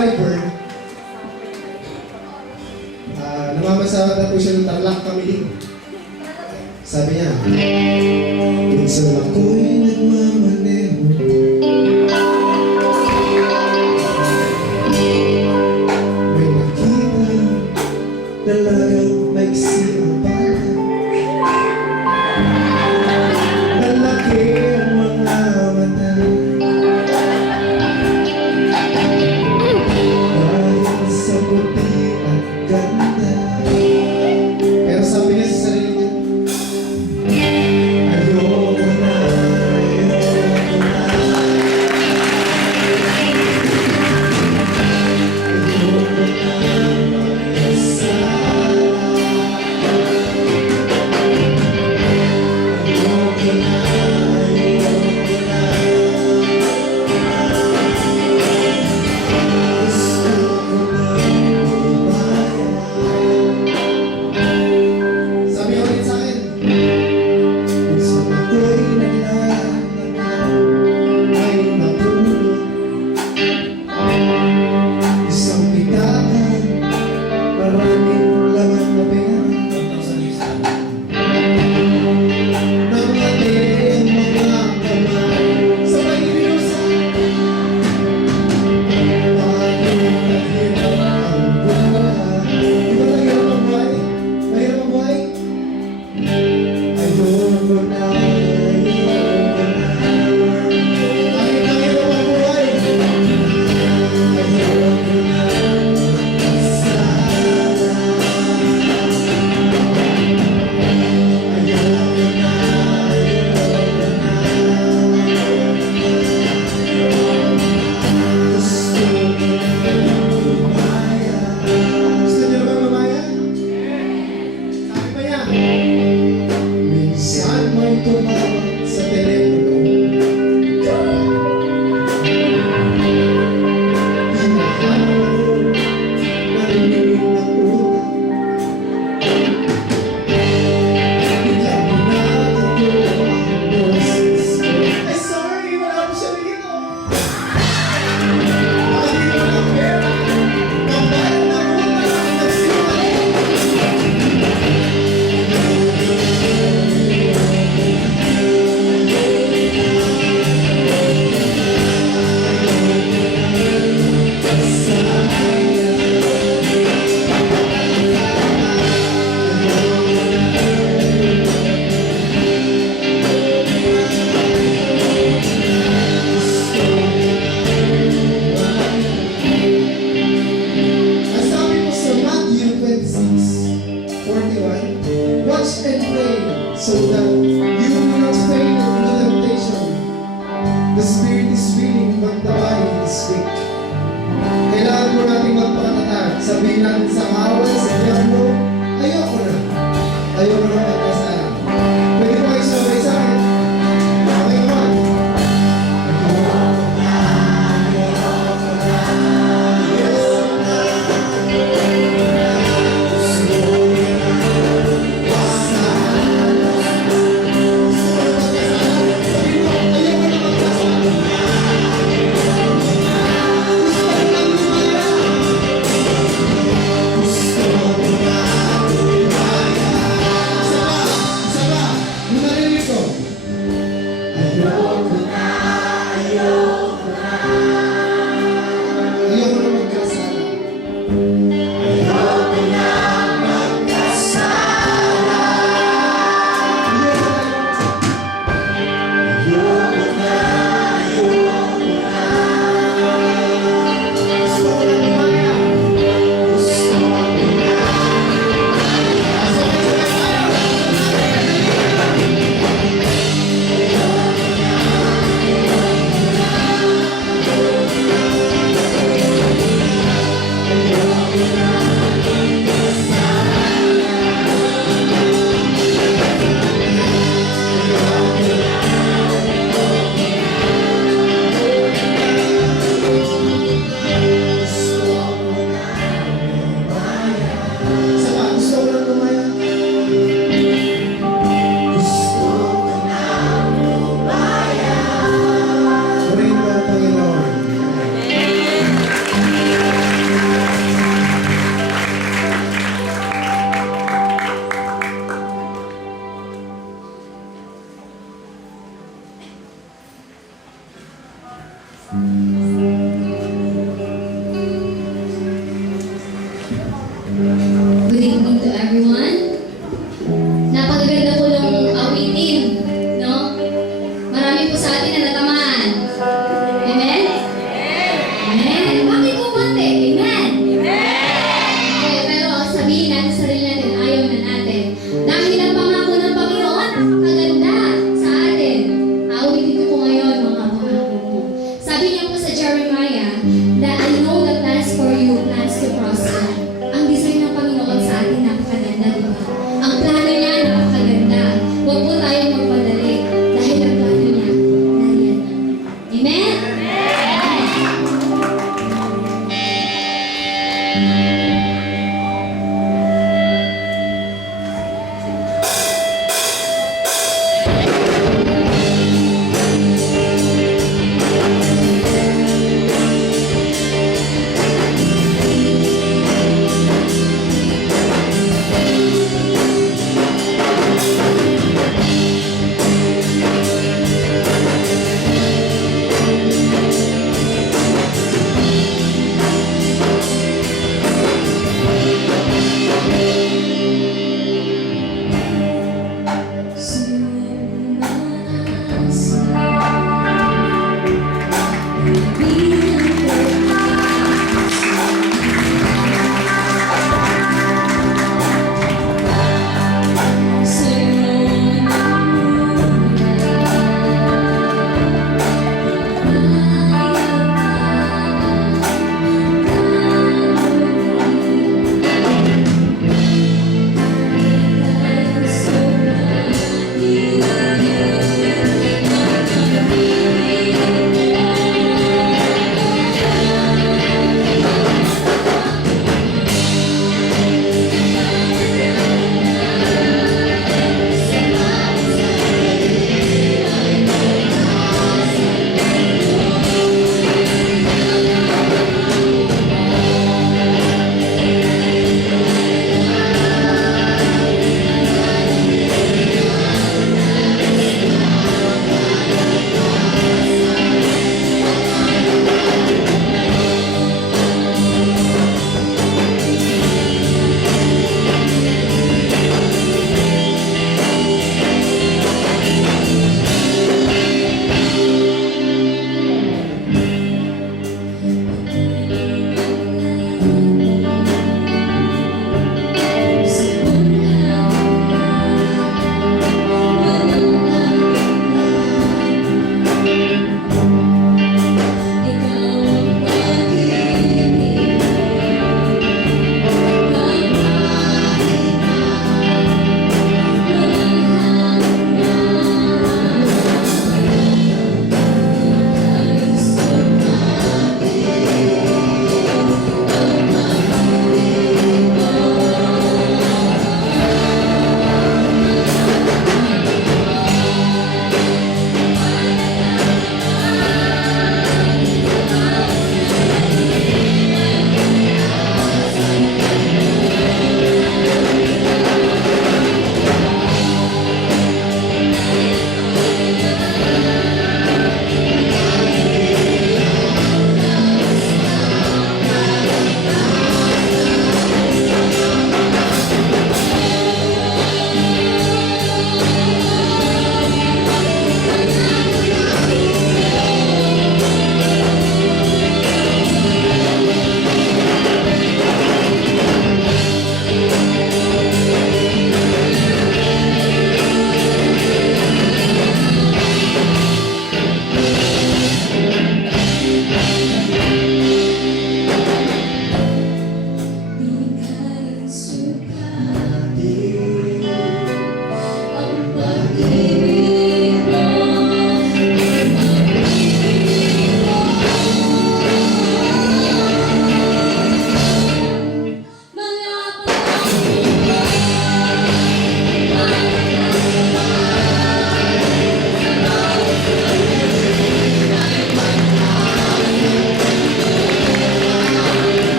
driver. Namamasahan po siya ng Tarlac Kamilig. Sabi niya, minsan ako'y nagmamaneho, may nakita, talagang maiksi ang bata. Malaki ang mga mata, dahil sa puti at ganda. Pero sabi niya sa sarili niya, ayoko na, ayoko na, ayoko na mag-asala, ayoko na, ayoko na, gusto ko na lumaya. Sabi ko rin sa akin, minsan ako'y naglalakad, ay napulot isang pitahan, maraming laman na pera. Namati ang mga kamay, sabay inilusan. Paano naghirap ang buhay? Di ba nahirap ang buhay? Nahirap ang buhay? Ayoko na, ayoko na. Kahit nahirap ang buhay, ayoko na mag-asala. Ayoko na, ayoko na. Gusto ko na lumaya. Gusto niyo na ba lumaya? Sabi pa niya, minsan may tumawag sa telepono, hinahanap, narinig ng utak, biglang binabago ang boses ko. Ay, sorry, wala po siya dito. Nakahirap ng pera, pambayad ng utang, nagsimula. Ang sabi po sa Matthew 26:41, watch and pray so that you will not fail into temptation. The spirit is willing, but the body is weak. Kailangan po natin magpakatatag. Sabihin natin sa away, sa diablo, ayoko na. Ayoko na magkasala. Pwede mo kayo sabay sa akin. Okay mo. Ayoko na, ayoko na. Yes na. Gusto ko na magkasala. Gusto ko na magkasala. Sabihin mo, ayoko na magkasala. Gusto ko na lumaya. Gusto